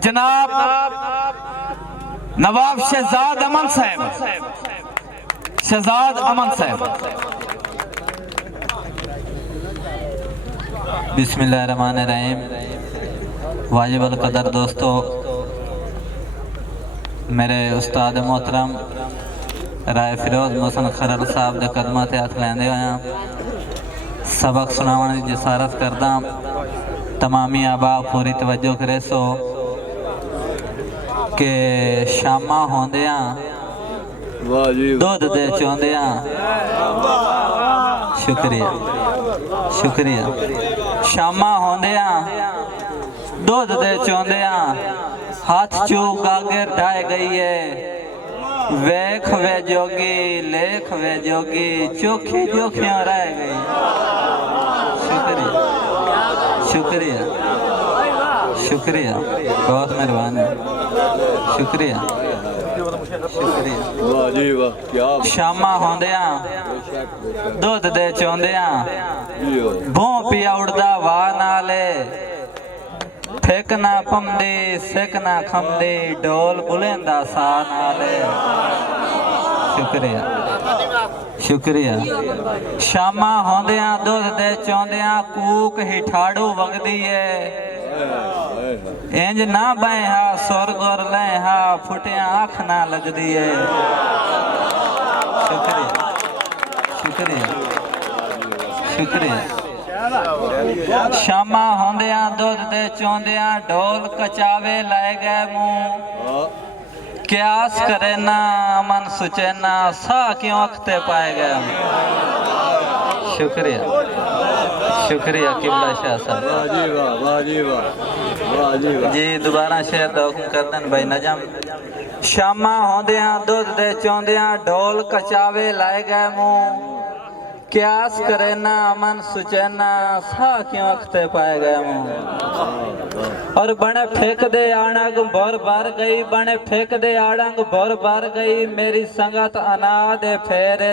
जनाब नवाब शहजाद अमन साहब, शहजाद अमन साहब। बिस्मिल्लाहिर्रहमानिर्रहीम। वाजिबुल कदर दोस्तों, मेरे उस्ताद मोहतरम राय फिरोज मोहसन खरल साहब के कदमां ते हथ लैंदे होया सबक सुनावन की जसारत करदा। तमामी आबा पूरी तवज्जो करे सो कि शामा होंदिया दुध दे चौंदिया। शुक्रिया शुक्रिया। शामा होंदिया दुध दे चौंदिया हाथ चू गागर ढाई गई है। वेख वे जोगी लेख वे जोगी चोखी जोखियां रह गई। शुक्रिया शुक्रिया शुक्रिया, बहुत मेहरबानी, शुक्रिया शुक्रिया। शामा होंदिया दुध दे चौंदिया भों पिया उड़दा वाह नाले। ठेक ना पमदी सिक ना खमदी ढोल बुलेंदा सा नाले। शुक्रिया शुक्रिया। शामा होंदिया दुध दे चौंदिया कूक ही ठाड़ू वगदी है। इंज ना बैहा सुर गुर लैहा फुटिया आँख ना लगदी है। शुक्रिया शुक्रिया शुक्रिया। शामा होंदिया दुध दे चौंदिया ढोल कचावे लै गए मुंह। क्यास करे ना मन सुचैना सा क्यों अखते पाए गए। शुक्रिया शुक्रिया किबला शाह साहब जी। दोबारा शेर दा हुक्म कर देन भाई नजम। शामा होंदिया दुध दे चौंदिया ढोल कचावे लाए गए मुंह। क्यास करे ना मन सुचैना सा क्यों अखते पाए गए मुंह। और बने फेंक दे आणंग भर भर गई, बने फेंक दे आणंग भर भर गई। मेरी संगत अना दे फेरे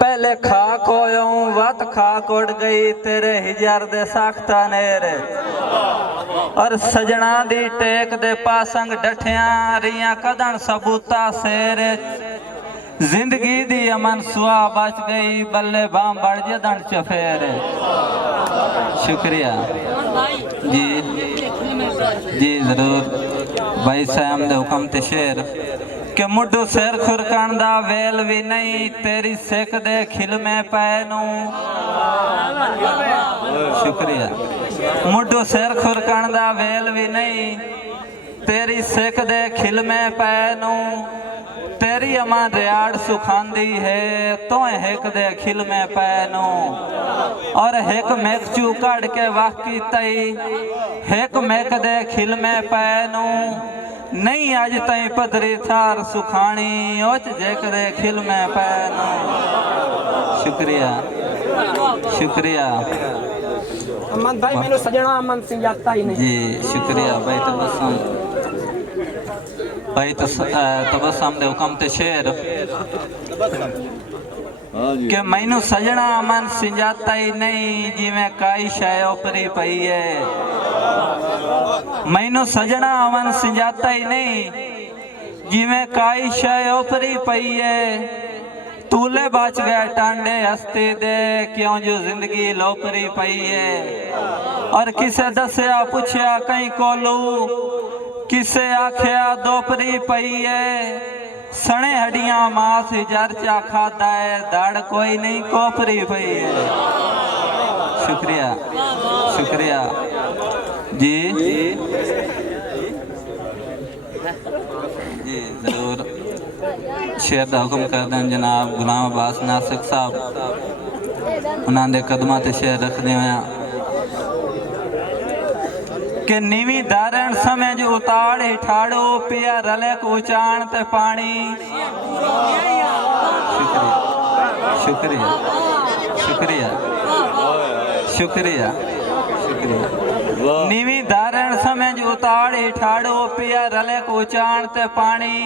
पहले खाक होयो वत खाक उड़ गई। तेरे हिजर दे साख्ता नेरे और सजना दी टेक दे पासंग डठिया रिया कदन सबूता सेरे। जिंदगी दी अमन सुआ बच गई बल्ले बाम बढ़ जदन चफेरे। शुक्रिया जी जी जरूर भाई साहब दे हुक्म ते शेर के मुड्डू सिर खुरकण दा वेल भी नहीं। तेरी सिक दे खिल में पैनू। शुक्रिया। मुड्डू सिर खुरकण दा वेल भी नहीं। तेरी सिक दे खिल में पैनू। तेरी अमा रियाड़ सुखांदी है तो हिक दे खिल में पैनू। और हिक मेक चू कड़ के वाकी तई हिक मेक दे खिल में पैनू। नहीं अज तई पदरी थार सुखानी ओच जेक दे खिल में पैनू। शुक्रिया शुक्रिया अमन भाई मैंने सजना अमन सिंह जाता ही नहीं जी। शुक्रिया भाई तबस्सुम भाई तबस्सुम दे हुक्म ते शेर कि मैनू सजना अमन सिंजाता ही नहीं जिवें काई शय ओपरी पई है। मैनू सजना अमन सिंजाता ही नहीं जिवें काई शय ओपरी पई है। तूले बच गए टांडे हस्ती दे क्यों जो जिंदगी लोपरी पई है। और किसे दसिया पुछया कहीं कोलू किसे आख्या दोपरी पई है। सने हड्डियां मास जर चा खाता है दाड़ कोई नहीं कोपरी पई है। शुक्रिया शुक्रिया जी जी जरूर। शेर दा हुक्म कर दें जनाब गुलाम अब्बास नासिक साहब उन्होंने दे कदमां ते शेर रखदे होया कि नीवी दारण समझ उताड़ ही ठाड़ो पिया रले को उचाण ते पानी। शुक्रिया शुक्रिया शुक्रिया शुक्रिया। नीवी दारण समझ उताड़ ही ठाड़ो पिया रले को उचाण ते पानी।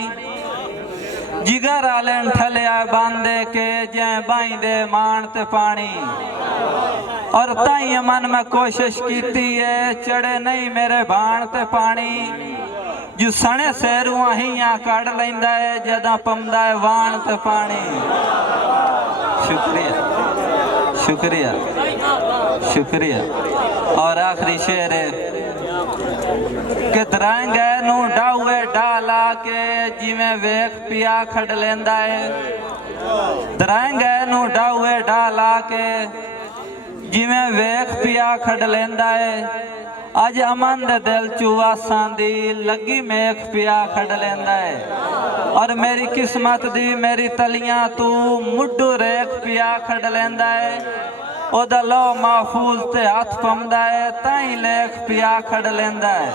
जिगर आलन ठलिया बांधे के जै बाई दे मान ते पानी। और ताई अमन मैं कोशिश कीती है चढ़े नहीं मेरे बाण ते पानी जो सने सैरू हियां कड़ लैंदा है जदा पमदा है वाण ते पानी। शुक्रिया शुक्रिया शुक्रिया। और आखिरी शेर है कि दरंगे नू डाउए डाला के जिवें वेख पिया खड़ लेंदा है। दरंगे नू डाउए डाला के जिवें वेख पिया खड़ लेंदा है। अज अमन दे दिल चुवासां दी लगी मेख पिया खड़ लेंदा है। और मेरी किस्मत दी मेरी तलियां तू मुड्ढू रेख पिया खड़ लेंदा है। ओदा लो महफूज ते हथ पमदा है ताई लेख पिया खड़ लेंदा है।